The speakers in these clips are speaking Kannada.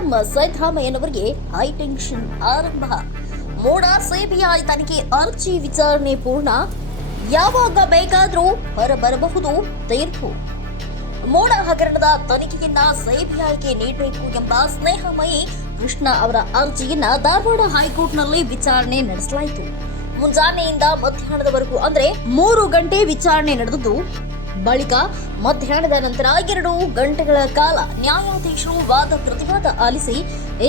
ಸಿಎಂ ಸಿದ್ದರಾಮಯ್ಯನವರಿಗೆ ಹೈ ಟೆನ್ಷನ್ ಆರಂಭ. ಮೋಡ ಸಿಬಿಐ ತನಿಖೆ ಅರ್ಜಿ ವಿಚಾರಣೆ ಪೂರ್ಣ, ಯಾವಾಗ ಬೇಕಾದರೂ ಹೊರಬರಬಹುದು ತೀರ್ಪು. ಮೋಡ ಹಗರಣದ ತನಿಖೆಯನ್ನ ಸಿಬಿಐಗೆ ನೀಡಬೇಕು ಎಂಬ ಸ್ನೇಹಮಯಿ ಕೃಷ್ಣ ಅವರ ಅರ್ಜಿಯನ್ನ ಧಾರವಾಡ ಹೈಕೋರ್ಟ್ನಲ್ಲಿ ವಿಚಾರಣೆ ನಡೆಸಲಾಯಿತು. ಮುಂಜಾನೆಯಿಂದ ಮಧ್ಯಾಹ್ನದವರೆಗೂ ಅಂದ್ರೆ 3 ಗಂಟೆ ವಿಚಾರಣೆ ನಡೆದಿದ್ದು, ಬಳಿಕ ಮಧ್ಯಾಹ್ನದ ನಂತರ 2 ಗಂಟೆಗಳ ಕಾಲ ನ್ಯಾಯಾಧೀಶರು ವಾದ ಪ್ರತಿವಾದ ಆಲಿಸಿ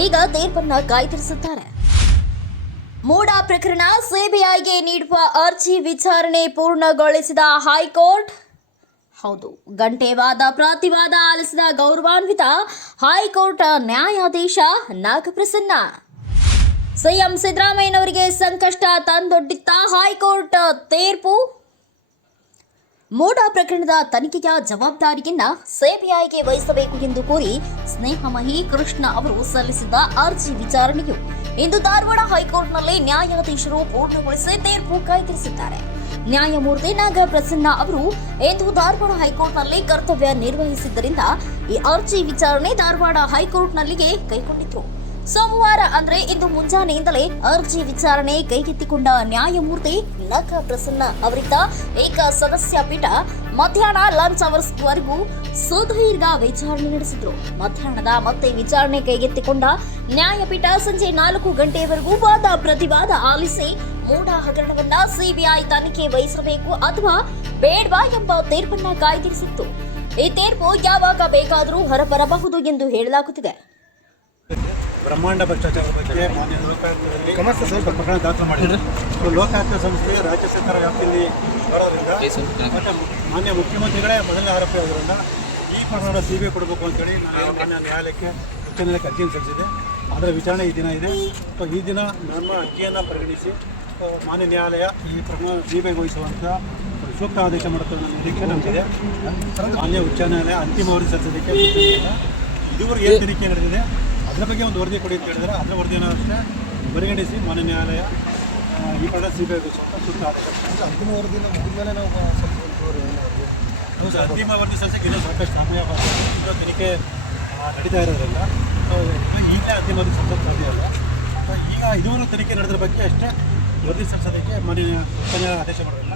ಈಗ ತೀರ್ಪನ್ನ ಕಾಯ್ದಿರಿಸಿದ್ದಾರೆ. ಮೋಡ ಪ್ರಕರಣ ಸಿಬಿಐಗೆ ನೀಡುವ ಅರ್ಜಿ ವಿಚಾರಣೆ ಪೂರ್ಣಗೊಳಿಸಿದ ಹೈಕೋರ್ಟ್. ಹೌದು, ಗಂಟೆ ವಾದ ಪ್ರತಿವಾದ ಆಲಿಸಿದ ಗೌರವಾನ್ವಿತ ಹೈಕೋರ್ಟ್ ನ್ಯಾಯಾಧೀಶ ನಾಗಪ್ರಸನ್ನ. ಸಿಎಂ ಸಿದ್ದರಾಮಯ್ಯನವರಿಗೆ ಸಂಕಷ್ಟ ತಂದೊಡ್ಡಿತ್ತ ಹೈಕೋರ್ಟ್ ತೀರ್ಪು. ಮೋಡ ಪ್ರಕರಣದ ತನಿಖೆಯ ಜವಾಬ್ದಾರಿಯನ್ನ ಸಿಬಿಐಗೆ ವಹಿಸಬೇಕು ಎಂದು ಕೋರಿ ಸ್ನೇಹಮಯಿ ಕೃಷ್ಣ ಅವರು ಸಲ್ಲಿಸಿದ್ದ ಅರ್ಜಿ ವಿಚಾರಣೆಯು ಇಂದು ಧಾರವಾಡ ಹೈಕೋರ್ಟ್ನಲ್ಲಿ ನ್ಯಾಯಾಧೀಶರು ಪೂರ್ಣಗೊಳಿಸಿ ತೀರ್ಪು ಕಾಯ್ದಿರಿಸಿದ್ದಾರೆ. ನ್ಯಾಯಮೂರ್ತಿ ನಾಗಪ್ರಸನ್ನ ಅವರು ಇಂದು ಧಾರವಾಡ ಹೈಕೋರ್ಟ್ನಲ್ಲಿ ಕರ್ತವ್ಯ ನಿರ್ವಹಿಸಿದ್ದರಿಂದ ಈ ಅರ್ಜಿ ವಿಚಾರಣೆ ಧಾರವಾಡ ಹೈಕೋರ್ಟ್ನಲ್ಲಿಗೆ ಕೈಗೊಂಡಿತು. ಸೋಮವಾರ ಅಂದ್ರೆ ಇಂದು ಮುಂಜಾನೆಯಿಂದಲೇ ಅರ್ಜಿ ವಿಚಾರಣೆ ಕೈಗೆತ್ತಿಕೊಂಡ ನ್ಯಾಯಮೂರ್ತಿ ನಾಗಪ್ರಸನ್ನ ಅವರಿದ್ದ ಏಕ ಸದಸ್ಯ ಪೀಠ ಮಧ್ಯಾಹ್ನ ಲಂಚ್ ಅವರ್ಸ್ವರೆಗೂ ಸುದೀರ್ಘ ವಿಚಾರಣೆ ನಡೆಸಿದ್ರು. ಮಧ್ಯಾಹ್ನದ ಮತ್ತೆ ವಿಚಾರಣೆ ಕೈಗೆತ್ತಿಕೊಂಡ ನ್ಯಾಯಪೀಠ ಸಂಜೆ 4 ಗಂಟೆಯವರೆಗೂ ವಾದ ಪ್ರತಿವಾದ ಆಲಿಸಿ ಮೋಡ ಹಗರಣವನ್ನ ಸಿಬಿಐ ತನಿಖೆ ವಹಿಸಬೇಕು ಅಥವಾ ಬೇಡವಾ ಎಂಬ ತೀರ್ಪನ್ನ ಕಾಯ್ದಿರಿಸಿತ್ತು. ಈ ತೀರ್ಪು ಯಾವಾಗ ಬೇಕಾದರೂ ಹೊರಬರಬಹುದು ಎಂದು ಹೇಳಲಾಗುತ್ತಿದೆ. ಬ್ರಹ್ಮಾಂಡ ಭ್ರಷ್ಟಾಚಾರದ ಬಗ್ಗೆ ಮಾನ್ಯ ಲೋಕಾಯುಕ್ತದಲ್ಲಿ ಪ್ರಕರಣ ದಾಖಲು ಮಾಡಿದೆ. ಲೋಕಾಯುಕ್ತ ಸಂಸ್ಥೆ ರಾಜ್ಯ ಸರ್ಕಾರ ವ್ಯಾಪ್ತಿಯಲ್ಲಿ ಬರೋದ್ರಿಂದ ಮತ್ತು ಮಾನ್ಯ ಮುಖ್ಯಮಂತ್ರಿಗಳೇ ಮೊದಲನೇ ಆರೋಪಿ ಆಗಿರೋದ್ರಿಂದ ಈ ಪ್ರಕರಣ ಸಿಬಿಐ ಕೊಡಬೇಕು ಅಂತೇಳಿ ನಾನು ಮಾನ್ಯ ನ್ಯಾಯಾಲಯಕ್ಕೆ ಉಚ್ಚ ನ್ಯಾಯಾಲಯಕ್ಕೆ ಅರ್ಜಿಯನ್ನು ಸಲ್ಲಿಸಿದೆ. ಅದರ ವಿಚಾರಣೆ ಈ ದಿನ ಇದೆ. ಈ ದಿನ ನಮ್ಮ ಅರ್ಜಿಯನ್ನು ಪರಿಗಣಿಸಿ ಮಾನ್ಯ ನ್ಯಾಯಾಲಯ ಈ ಪ್ರಕರಣ ಸಿಬಿಐ ವಹಿಸುವಂಥ ಸೂಕ್ತ ಆದೇಶ ಮಾಡುತ್ತೆ ನನ್ನ ನಿರೀಕ್ಷೆ ನಮಗಿದೆ. ಮಾನ್ಯ ಉಚ್ಚ ನ್ಯಾಯಾಲಯ ಅಂತಿಮ ವರದಿ ಸಲ್ಲಿಸಲಿಕ್ಕೆ ಇದುವರೆಗೆ ಏನು ತನಿಖೆ ನಡೆದಿದೆ ಅದರ ಬಗ್ಗೆ ಒಂದು ವರದಿ ಕೊಡಿ ಅಂತ ಹೇಳಿದರೆ ಅದರ ವರದಿಯನ್ನು ಅಷ್ಟೇ ಪರಿಗಣಿಸಿ ಮಾನ್ಯ ನ್ಯಾಯಾಲಯ ಈ ಪ್ರಕರಣ ಸಿಬಿಐ ವಹಿಸುವಂಥ ಸೂಕ್ತ ಆದೇಶ. ಅಂತಿಮ ವರದಿನ ಮುಗಿದ್ಮೇಲೆ ನಾವು ಹೌದು, ಅಂತಿಮ ವರದಿ ಸಲ್ಲಿಸಕ್ಕೆ ಇನ್ನೂ ಸಾಕಷ್ಟು ಸಮಯ ಇನ್ನೂ ತನಿಖೆ ನಡೀತಾ ಇರೋದ್ರಿಂದ ಈಗಲೇ ಅಂತಿಮ ವರದಿ ಸಲ್ಲಿಸೋಕ್ಕೆ ಸಾಧ್ಯ ಇಲ್ಲ. ಈಗ ಇದುವರೆಗೂ ತನಿಖೆ ನಡೆದ್ರ ಬಗ್ಗೆ ಅಷ್ಟೇ ವರದಿ ಸಲ್ಲಿಸೋದಕ್ಕೆ ಮಾನ್ಯ ಉಚ್ಚ ನ್ಯಾಯಾಲಯ ಆದೇಶ ಮಾಡೋದಿಲ್ಲ.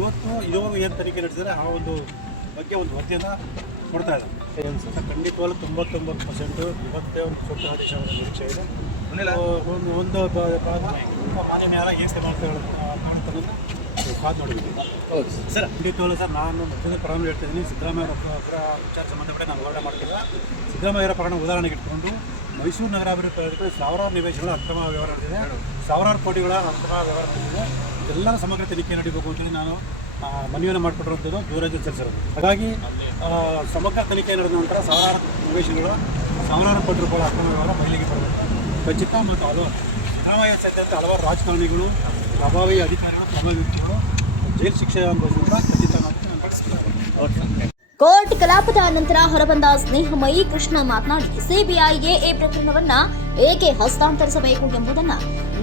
ಇವತ್ತು ಇದುವರೆಗೂ ಏನು ತನಿಖೆ ನಡೆಸಿದರೆ ಆ ಒಂದು ಬಗ್ಗೆ ಒಂದು ವರದಿಯನ್ನು ಕೊಡ್ತಾ ಇದ್ದಾರೆ. ಖಂಡಿತವಾಗ್ಲೂ 99% ಇವತ್ತೇ ಒಂದು ಸೂಕ್ತ ಆದೇಶ ನಿರೀಕ್ಷೆ ಇದೆ. ಒಂದು ಭಾಗ ಮಾನ್ಯ ನ್ಯಾಯಾಲಯ ಏನು ಕಾಣ್ತಾನೆ ಕಾದು ನೋಡಬೇಕು. ಹೌದು ಸರ್, ಖಂಡಿತವಾಗ್ಲೂ ಸರ್ ನಾನು ಮತ್ತೊಂದು ಪ್ರಕರಣ ಹೇಳ್ತಿದ್ದೀನಿ. ಸಿದ್ದರಾಮಯ್ಯ ವಿಚಾರ ಸಂಬಂಧಪಟ್ಟ ನಾನು ಹೋರಾಟ ಮಾಡ್ತಿಲ್ಲ. ಸಿದ್ದರಾಮಯ್ಯರ ಪ್ರಕರಣ ಉದಾಹರಣೆಗೆ ಇಟ್ಕೊಂಡು ಮೈಸೂರು ನಗರಾಭಿವೃದ್ಧಿ ಸಾವಿರಾರು ನಿವೇಶನಗಳ ಅಕ್ರಮ ವ್ಯವಹಾರ ನಡೆದಿದೆ, ಸಾವಿರಾರು ಕೋಟಿಗಳ ಅಕ್ರಮ ವ್ಯವಹಾರ ನಡೆದಿದೆ. ಎಲ್ಲರ ಸಮಗ್ರ ತನಿಖೆ ನಡೀಬೇಕು ಅಂತೇಳಿ ನಾನು ಮನವಿಯನ್ನು ಮಾಡಿಕೊಟ್ಟಿರುವಂಥದ್ದು ದೂರದಲ್ಲಿ ಸಲ್ಲಿಸಿರೋದು. ಹಾಗಾಗಿ ಸಮಗ್ರ ತನಿಖೆ ನಡೆದ ನಂತರ ಸಾವಿರಾರು ನಿವೇಶನಗಳು ಸಾವಿರಾರು ಕೋಟಿ ರೂಪಾಯಿ ಅಕ್ರಮ ವ್ಯವಹಾರ ಬಯಲಿಗೆ ಬರಬೇಕು ಖಚಿತ. ಮತ್ತು ಸಿದ್ದರಾಮಯ್ಯ ಸೇರಿದಂತೆ ಹಲವಾರು ರಾಜಕಾರಣಿಗಳು, ಪ್ರಭಾವಿ ಅಧಿಕಾರಿಗಳು, ಪ್ರಭಾವಿ ವ್ಯಕ್ತಿಗಳು ಜೈಲು ಶಿಕ್ಷೆ ಅನುಭವಿಸಿದ ಖಚಿತ ನಾನು ಪಡಿಸ್ತಾರೆ. ಕೋರ್ಟ್ ಕಲಾಪದ ನಂತರ ಹೊರಬಂದ ಸ್ನೇಹಮಯಿ ಕೃಷ್ಣ ಮಾತನಾಡಿ, ಸಿಬಿಐಗೆ ಈ ಪ್ರಕರಣವನ್ನ ಏಕೆ ಹಸ್ತಾಂತರಿಸಬೇಕು ಎಂಬುದನ್ನ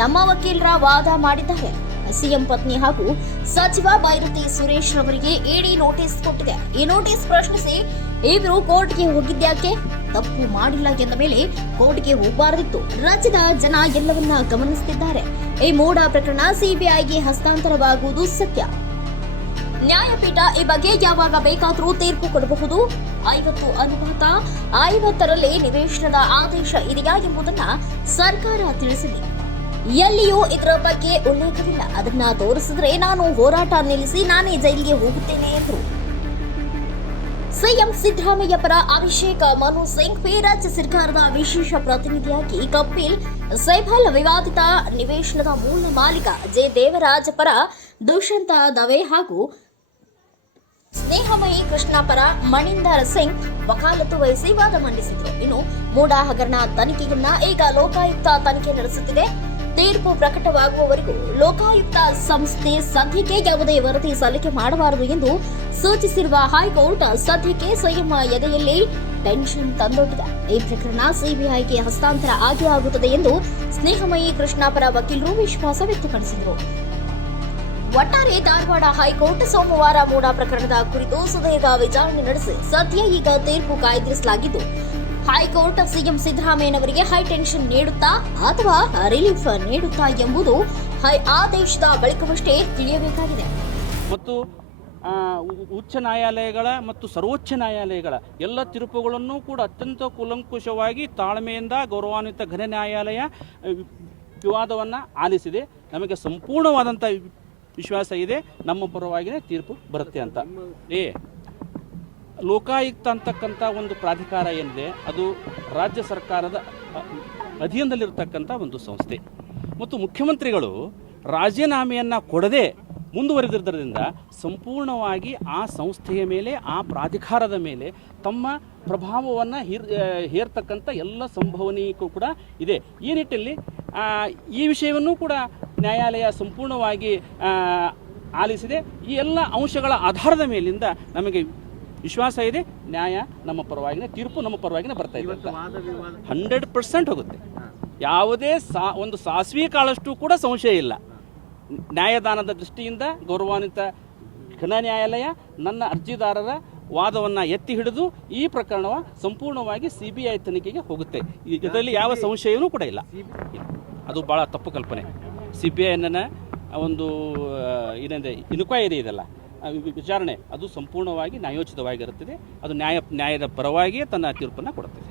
ನಮ್ಮ ವಕೀಲರ ವಾದ ಮಾಡಿದ್ದಾರೆ. ಸಿಎಂ ಪತ್ನಿ ಹಾಗೂ ಸಚಿವ ಬೈರತಿ ಸುರೇಶ್ ರವರಿಗೆ ಇಡಿ ನೋಟಿಸ್ ಕೊಟ್ಟಿದೆ. ಈ ನೋಟಿಸ್ ಪ್ರಶ್ನಿಸಿ ಇವರು ಕೋರ್ಟ್ಗೆ ಹೋಗಿದ್ಯಾಕೆ? ತಪ್ಪು ಮಾಡಿಲ್ಲ ಎಂದ ಮೇಲೆ ಕೋರ್ಟ್ಗೆ ಹೋಗಬಾರದಿತ್ತು. ರಾಜ್ಯದ ಜನ ಎಲ್ಲವನ್ನ ಗಮನಿಸುತ್ತಿದ್ದಾರೆ. ಈ ಮೋಡ ಪ್ರಕರಣ ಸಿಬಿಐಗೆ ಹಸ್ತಾಂತರವಾಗುವುದು ಸತ್ಯ. ನ್ಯಾಯಪೀಠ ಈ ಬಗ್ಗೆ ಯಾವಾಗ ಬೇಕಾದರೂ ತೀರ್ಪು ಕೊಡಬಹುದು. 50 ಅನುಪಾತ 50ರಲ್ಲಿ ನಿವೇಶನದ ಆದೇಶ ಇದೆಯಾ ಎಂಬುದನ್ನ ಸರ್ಕಾರ ತಿಳಿಸಿದೆ. ಎಲ್ಲಿಯೂ ಇದರ ಬಗ್ಗೆ ಉಲ್ಲೇಖವಿಲ್ಲ. ಅದನ್ನ ತೋರಿಸಿದ್ರೆ ನಾನು ಹೋರಾಟ ನಿಲ್ಲಿಸಿ ನಾನೇ ಜೈಲಿಗೆ ಹೋಗುತ್ತೇನೆ ಎಂದರು. ಸಿಎಂ ಸಿದ್ದರಾಮಯ್ಯ ಪರ ಅಭಿಷೇಕ್ ಮನು ಸಿಂಘ್ವಿ, ರಾಜ್ಯ ಸರ್ಕಾರದ ವಿಶೇಷ ಪ್ರತಿನಿಧಿಯಾಗಿ ಕಪಿಲ್ ಸಿಬಲ್, ವಿವಾದಿತ ನಿವೇಶನದ ಮೂಲ ಮಾಲೀಕ ಜೆ ದೇವರಾಜ್ ಪರ ದುಷ್ಯಂತ ದವೆ ಹಾಗೂ ಸ್ನೇಹಮಯಿ ಕೃಷ್ಣ ಪರ ಮಣಿಂದರ್ ಸಿಂಗ್ ವಕಾಲತ್ತು ವಹಿಸಿ ವಾದ ಮಂಡಿಸಿದರು. ಇನ್ನು ಮೋಡ ಹಗರಣ ತನಿಖೆಯನ್ನ ಈಗ ಲೋಕಾಯುಕ್ತ ತನಿಖೆ ನಡೆಸುತ್ತಿದೆ. ತೀರ್ಪು ಪ್ರಕಟವಾಗುವವರೆಗೂ ಲೋಕಾಯುಕ್ತ ಸಂಸ್ಥೆ ಸದ್ಯಕ್ಕೆ ಯಾವುದೇ ವರದಿ ಸಲ್ಲಿಕೆ ಮಾಡಬಾರದು ಎಂದು ಸೂಚಿಸಿರುವ ಹೈಕೋರ್ಟ್ ಸದ್ಯಕ್ಕೆ ಸ್ವಯಂ ಎದೆಯಲ್ಲಿ ಟೆನ್ಷನ್ ತಂದೊಡ್ಡಿದೆ. ಈ ಪ್ರಕರಣ ಸಿಬಿಐಗೆ ಹಸ್ತಾಂತರ ಆಗೇ ಆಗುತ್ತದೆ ಎಂದು ಸ್ನೇಹಮಯಿ ಕೃಷ್ಣ ಪರ ವಕೀಲರು ವಿಶ್ವಾಸ ವ್ಯಕ್ತಪಡಿಸಿದರು. ಒಟ್ಟಾರೆ ಧಾರವಾಡ ಹೈಕೋರ್ಟ್ ಸೋಮವಾರ ಮೋಡ ಪ್ರಕರಣದ ಕುರಿತು ಸುದೀರ್ಘ ವಿಚಾರಣೆ ನಡೆಸಿ ಸದ್ಯ ಈಗ ತೀರ್ಪು ಕಾಯ್ದಿರಿಸಲಾಗಿದ್ದು, ಹೈಕೋರ್ಟ್ ಸಿಎಂ ಸಿದ್ದರಾಮಯ್ಯನವರಿಗೆ ಹೈಟೆನ್ಷನ್ ನೀಡುತ್ತಾ ಅಥವಾ ರಿಲೀಫ್ ನೀಡುತ್ತಾ ಎಂಬುದು ಆದೇಶದ ಬಳಿಕವಷ್ಟೇ ತಿಳಿಯಬೇಕಾಗಿದೆ. ಮತ್ತು ಉಚ್ಚ ನ್ಯಾಯಾಲಯಗಳ ಮತ್ತು ಸರ್ವೋಚ್ಚ ನ್ಯಾಯಾಲಯಗಳ ಎಲ್ಲ ತೀರ್ಪುಗಳನ್ನು ಕೂಡ ಅತ್ಯಂತ ಕೂಲಂಕುಷವಾಗಿ ತಾಳ್ಮೆಯಿಂದ ಗೌರವಾನ್ವಿತ ಘನ ನ್ಯಾಯಾಲಯ ವಿವಾದವನ್ನು ಆಲಿಸಿದೆ. ನಮಗೆ ಸಂಪೂರ್ಣವಾದಂಥ ವಿಶ್ವಾಸ ಇದೆ ನಮ್ಮ ಪರವಾಗಿಯೇ ತೀರ್ಪು ಬರುತ್ತೆ ಅಂತ. ಲೋಕಾಯುಕ್ತ ಅಂತಕ್ಕಂಥ ಒಂದು ಪ್ರಾಧಿಕಾರ ಏನಿದೆ ಅದು ರಾಜ್ಯ ಸರ್ಕಾರದ ಅಧೀನದಲ್ಲಿರ್ತಕ್ಕಂಥ ಒಂದು ಸಂಸ್ಥೆ ಮತ್ತು ಮುಖ್ಯಮಂತ್ರಿಗಳು ರಾಜೀನಾಮೆಯನ್ನು ಕೊಡದೆ ಮುಂದುವರೆದಿದ್ದರಿಂದ ಸಂಪೂರ್ಣವಾಗಿ ಆ ಸಂಸ್ಥೆಯ ಮೇಲೆ ಆ ಪ್ರಾಧಿಕಾರದ ಮೇಲೆ ತಮ್ಮ ಪ್ರಭಾವವನ್ನು ಹೇರ್ತಕ್ಕಂಥ ಎಲ್ಲ ಸಂಭವನೀಯಕ್ಕೂ ಕೂಡ ಇದೆ. ಈ ನಿಟ್ಟಿನಲ್ಲಿ ಈ ವಿಷಯವನ್ನು ಕೂಡ ನ್ಯಾಯಾಲಯ ಸಂಪೂರ್ಣವಾಗಿ ಆಲಿಸಿದೆ. ಈ ಎಲ್ಲ ಅಂಶಗಳ ಆಧಾರದ ಮೇಲಿಂದ ನಮಗೆ ವಿಶ್ವಾಸ ಇದೆ ನ್ಯಾಯ ನಮ್ಮ ಪರವಾಗಿನೇ, ತೀರ್ಪು ನಮ್ಮ ಪರವಾಗಿನೇ ಬರ್ತಾ ಇದೆ ಅಂತ 100% ಹೋಗುತ್ತೆ. ಯಾವುದೇ ಒಂದು ಸಾಸ್ವಿ ಕಾಳಷ್ಟು ಕೂಡ ಸಂಶಯ ಇಲ್ಲ. ನ್ಯಾಯದಾನದ ದೃಷ್ಟಿಯಿಂದ ಗೌರವಾನ್ವಿತ ಘನ ನ್ಯಾಯಾಲಯ ನನ್ನ ಅರ್ಜಿದಾರರ ವಾದವನ್ನು ಎತ್ತಿ ಹಿಡಿದು ಈ ಪ್ರಕರಣವ ಸಂಪೂರ್ಣವಾಗಿ CBI ತನಿಖೆಗೆ ಹೋಗುತ್ತೆ. ಇದರಲ್ಲಿ ಯಾವ ಸಂಶಯವೂ ಕೂಡ ಇಲ್ಲ. ಅದು ಭಾಳ ತಪ್ಪು ಕಲ್ಪನೆ. CBIನ ಒಂದು ಏನಿದೆ ಇನ್ಕ್ವೈರಿ ಇದೆಲ್ಲ ವಿಚಾರಣೆ ಅದು ಸಂಪೂರ್ಣವಾಗಿ ನ್ಯಾಯೋಚಿತವಾಗಿರುತ್ತದೆ. ಅದು ನ್ಯಾಯದ ಪರವಾಗಿಯೇ ತನ್ನ ತೀರ್ಪನ್ನು ಕೊಡುತ್ತದೆ.